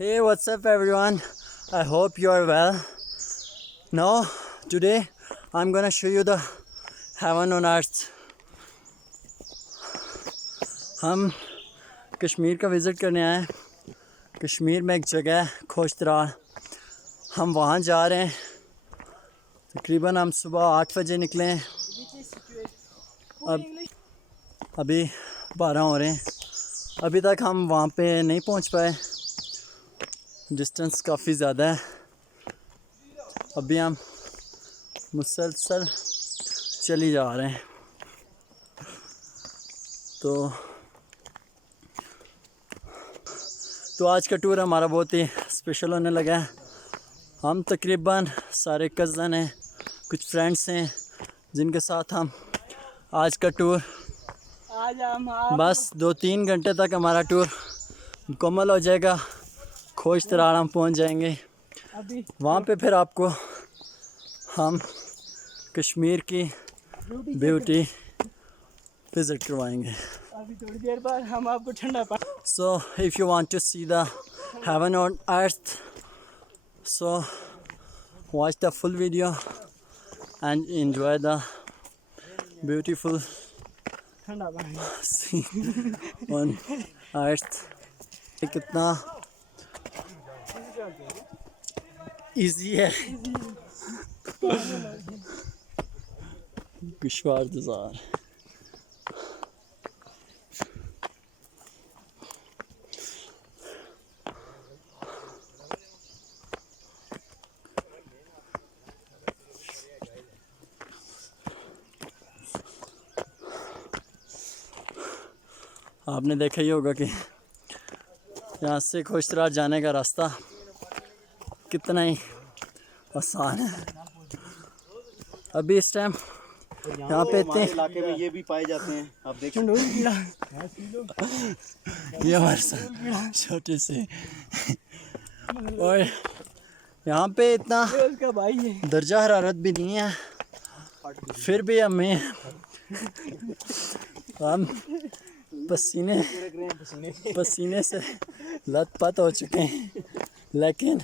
Hey, what's up everyone? I hope you are well. Now, today I'm gonna show you the heaven on earth. हम कश्मीर का visit करने आए हैं. कश्मीर में एक जगह है खोशतराल. हम वहाँ जा रहे हैं. तकरीबन हम सुबह 8 बजे निकले हैं. अब अभी 12 हो रहे हैं. अभी तक हम वहाँ पे नहीं पहुँच पाए. डिस्टेंस काफ़ी ज़्यादा है. अभी हम मुसलसल चली जा रहे हैं. तो आज का टूर हमारा बहुत ही स्पेशल होने लगा है. हम तकरीबन सारे कज़न हैं, कुछ फ्रेंड्स हैं जिनके साथ हम आज का टूर बस 2-3 घंटे तक हमारा टूर मुकम्मल हो जाएगा. खोशतराल हम पहुँच जाएंगे. वहाँ पे फिर आपको हम कश्मीर की ब्यूटी विज़िट करवाएंगे. अभी थोड़ी देर बाद हम आपको ठंडा पानी. So if you want to see the heaven on earth, so watch the full video and enjoy the beautiful ठंडा पानी. scene on earth. ये कितना easy है. खुशवार. आपने देखा ही होगा कि यहाँ से खोशतराल जाने का रास्ता कितना ही आसान है. अभी इस टाइम यहाँ पे इतने इलाके में ये भी पाए जाते हैं. आप देख ये हमारे साथ छोटे से. और यहाँ पे इतना उसका भाई है. दर्जा हरारत भी नहीं है, फिर भी हम पसीने से लथपथ हो चुके हैं. लेकिन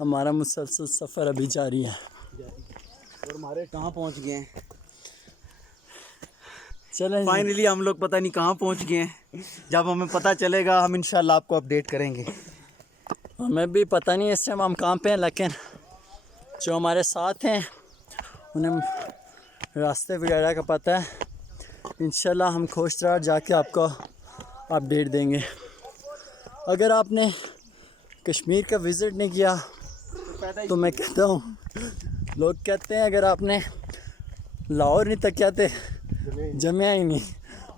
हमारा मुसलसल सफ़र अभी जारी है. और हमारे कहाँ पहुँच गए हैं. चलें फाइनली हम लोग पता नहीं कहाँ पहुँच गए हैं. जब हमें पता चलेगा हम इंशाल्लाह आपको अपडेट करेंगे. हमें भी पता नहीं इस टाइम हम कहाँ पे हैं, लेकिन जो हमारे साथ हैं उन्हें रास्ते वगैरह का पता है. इंशाल्लाह हम खोशतराल जाके आपको अपडेट देंगे. अगर आपने कश्मीर का विज़िट नहीं किया तो मैं कहता हूँ, लोग कहते हैं अगर आपने लाहौर नहीं तकिया तो जमिया ही नहीं.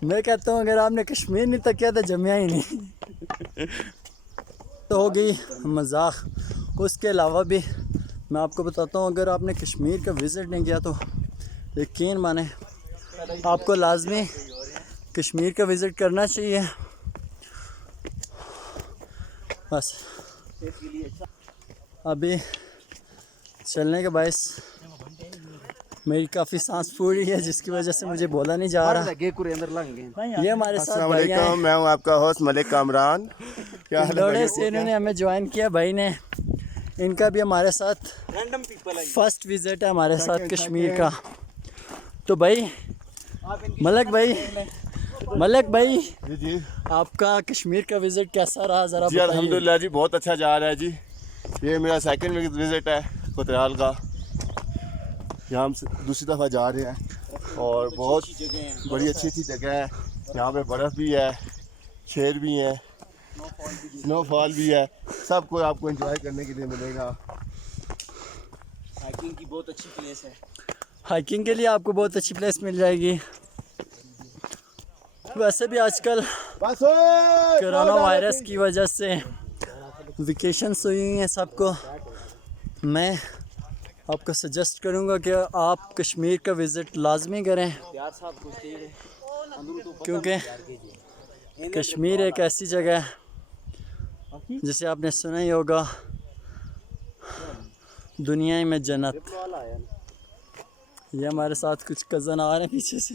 मैं कहता हूँ अगर आपने कश्मीर नहीं तकिया तो जमिया ही नहीं. तो हो गई मजाक. उसके अलावा भी मैं आपको बताता हूँ, अगर आपने कश्मीर का विज़िट नहीं किया तो यकीन माने आपको लाजमी कश्मीर का विज़िट करना चाहिए. बस अभी चलने के बायस मेरी काफ़ी सांस फूल रही है, जिसकी वजह से मुझे बोला नहीं जा रहा. ये हमारे साथ भाई हैं. मैं हूं आपका होस्ट मलिक कामरान. क्या हाल है लोड़े से इन्होंने हमें ज्वाइन किया भाई ने. इनका भी हमारे साथ फर्स्ट विज़िट है हमारे साथ कश्मीर का. तो भाई मलिक भाई जी जी आपका कश्मीर का विज़िट कैसा रहा ज़रा जी बताइए. अल्हम्दुलिल्लाह जी बहुत अच्छा जा रहा है जी. ये मेरा सेकंड विज़िट है खोशतराल का. यहाँ हम दूसरी दफ़ा जा रहे हैं और बहुत बड़ी अच्छी जगह है. यहाँ पे बर्फ़ भी है, शेर भी हैं, स्नोफॉल भी है. सब कुछ आपको एंजॉय करने के लिए मिलेगा. हाइकिंग की बहुत अच्छी प्लेस है. हाइकिंग के लिए आपको बहुत अच्छी प्लेस मिल जाएगी. वैसे भी आजकल कोरोना वायरस की वजह से वेकेशंस हुई हैं सबको. मैं आपको सजेस्ट करूंगा कि आप कश्मीर का विज़िट लाजमी करें, क्योंकि कश्मीर एक ऐसी जगह है जिसे आपने सुना ही होगा, दुनिया में जन्नत. ये हमारे साथ कुछ कज़न आ रहे हैं पीछे से.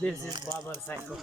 This is Babar Cycle.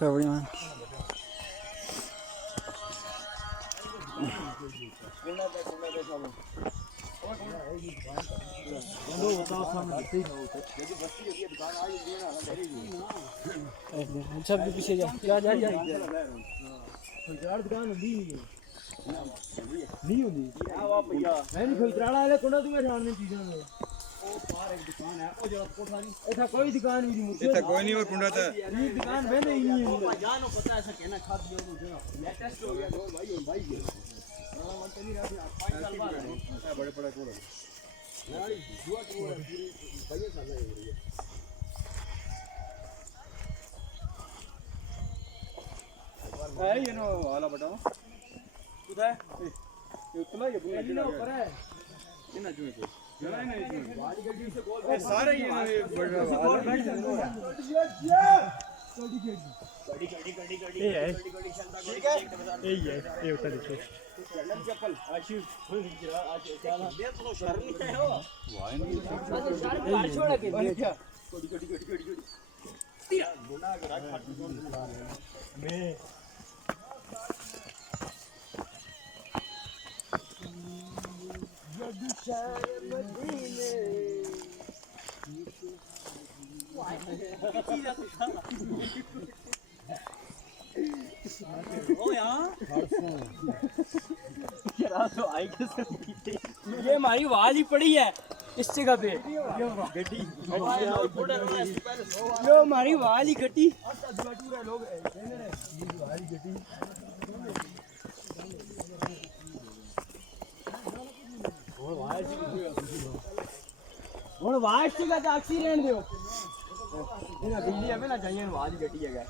everyone. अच्छा पीछे जा जा जा जा यार दुकान नहीं होती मैं नहीं कोई त्राड़ा वाले कोना तुम्हें ध्यान में चीजें में ओ बाहर एक दुकान है ओ जरा कोठा नहीं ऐसा कोई दुकान नहीं मुझे ਇੱਥੇ ਕੋਈ ਨਹੀਂ ਉਹ ਕੁੰਡਾ ਤਾਂ ये दुकान बंद ही नहीं है जानो पता ऐसा कहना खा दियो मुझे लेटेस्ट हो गया दो भाई भाई त्राड़ा मन नहीं रहा 5 साल बाद ਬੜੇ ਬੜੇ ਕੋਲ यार जुआ तो पूरी भाई साल है ਇਹ ਇਹਨੂੰ ਹਾਲਾ ਬਟਾਓ ਕੁਦਾ ਇਹ ਉਤਲਾ ਇਹ ਬੁਲਾ ना ऊपर है ਇਹਨਾਂ ਜੁਏ ਕੋ ਜਰਾ ਨਹੀਂ ਇਹ ਸਾਰੇ ਹੀ ਇਹਨਾਂ ਦੇ ਬੜਾ ये हमारी आवाज ही पड़ी है इस जगह पे यो हमारी आवाज ही कटी ਹੁਣ ਆਵਾਜ਼ ਸੀਗਾ ਤਾਂ ਅਕਸੀ ਰਹਿਣ ਦਿਓ ਇਹਨਾਂ ਬਿਜਲੀ ਆਵੇ ਨਾ ਚਾਹੀਏ ਆਵਾਜ਼ ਗੱਡੀ ਹੈਗਾ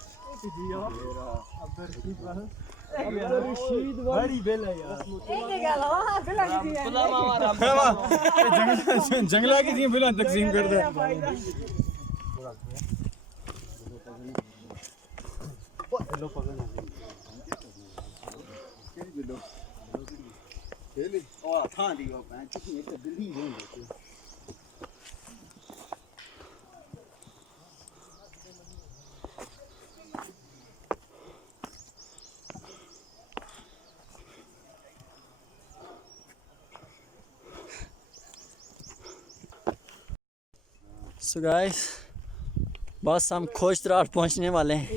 रशीद बड़ी बेल है यार जंगला की थी बिना तकसीम कर दे So guys, बस हम खोजतरार पहुंचने वाले हैं।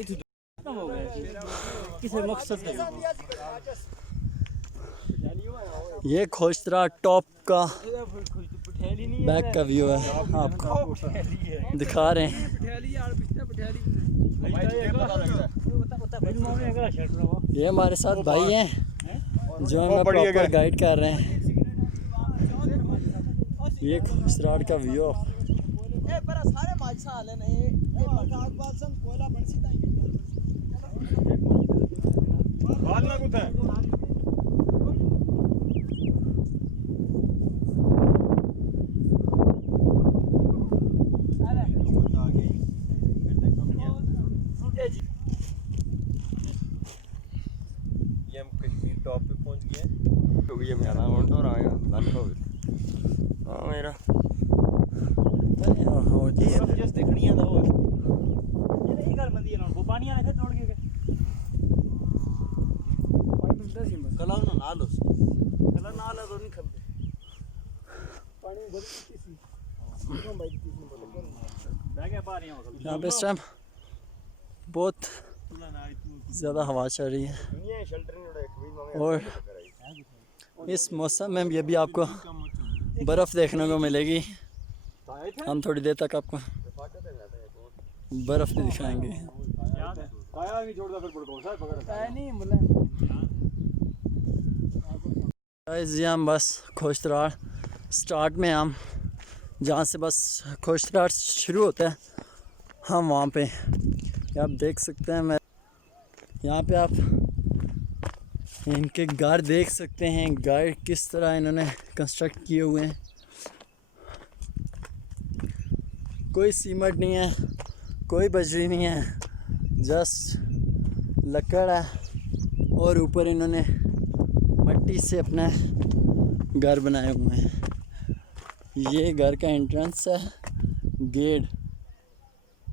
किसी मकसद के ये खोजतरार टॉप का बैक का व्यू है, आपको दिखा रहे हैं। ये हमारे साथ भाई हैं जो हमें प्रॉपर गाइड कर रहे हैं। ये खोजतरार का व्यू सारे माछा हाले ने ये पटाक बालसम कोयला बनसी ताई बाल ना कुछ है ये हम कश्मीर टॉप पे पहुंच गए हैं क्योंकि ये मेरा माउंट और आया लंका हां मेरा जस्ट देखनी है वो ये नहीं कर मंदी ना वो पानी आने से तोड़ के कलर ना लो कलर ना ला तो नहीं खलते पानी बहुत किसी कम भाई किसी ने बोला बैग है पा रही हूं यहाँ पे इस टाइम बहुत ज़्यादा हवा चल रही है दुनिया शेल्टर नहीं उड़ा कभी और इस मौसम में ये भी आपको बर्फ़ देखने को मिलेगी। हम थोड़ी देर तक आपको बर्फ़ भी दिखाएंगे। काया नहीं छोड़ता फिर पड़को साहब पकड़ नहीं बोला गाइस ये हम बस खोजतरार स्टार्ट में हम जहाँ से बस खोजतरार शुरू होता है हम वहाँ पे आप देख सकते हैं। मैं यहाँ पे आप इनके घर देख सकते हैं, घर किस तरह इन्होंने कंस्ट्रक्ट किए हुए हैं। कोई सीमेंट नहीं है, कोई बजरी नहीं है, जस्ट लकड़ है और ऊपर इन्होंने मट्टी से अपना घर बनाए हुए हैं। ये घर का एंट्रेंस है, गेट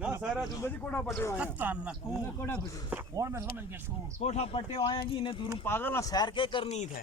ਨਾ ਸਾਰਾ ਦੁੱਧ ਜੀ ਕੋਠਾ ਪੱਟੇ ਆਇਆ कोठा पट्टे आया जी इन्हें दूर पागल ना सैर के करनी थे.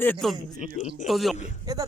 ये तो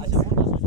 अच्छा वो दसो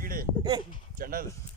ਕੀੜੇ ਚੰਡਾ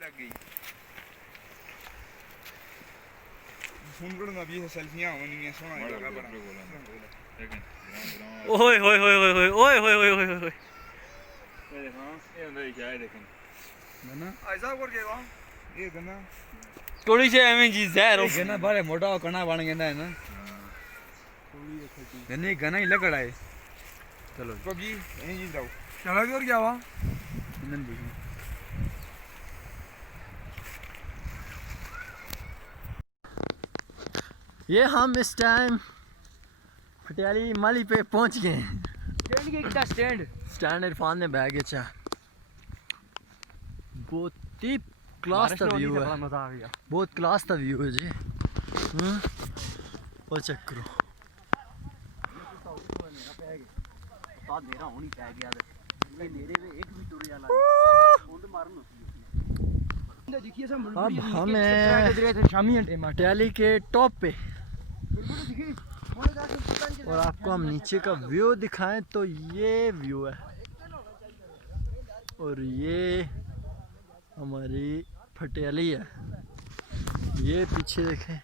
लग गई फोन करो ना अभी सेल्फियां होनी है सोना लगा बड़ा ओए होए होए होए होए ओए होए होए होए होए ये देखो ये अंदर क्या है देखो गन्ना ऐसा कर के वहां ये गन्ना थोड़ी सी एवं चीज है गन्ना बड़े मोटा कणा बन गया है ना गन्ने गन्ना ही लग रहा है चलो कभी यही चीज लाओ चला भी और क्या हुआ इन्हें देखो ये हम इस टाइम पटियाली माली पे पहुंच गए हैं। स्टैंड के कितना स्टैंड स्टैंड इरफान ने बैग अच्छा बहुत ही क्लास का व्यू है, मजा आ गया। बहुत क्लास का व्यू है जी। और चेक करो दे रहा हूं नहीं पै गया ये मेरे में एक भी टूर जाला उंड मारन देखिए सब अब हम हैं शामी पटियाली के टॉप पे और आपको हम नीचे का व्यू दिखाएं तो ये व्यू है और ये हमारी पटियाली है। ये पीछे देखें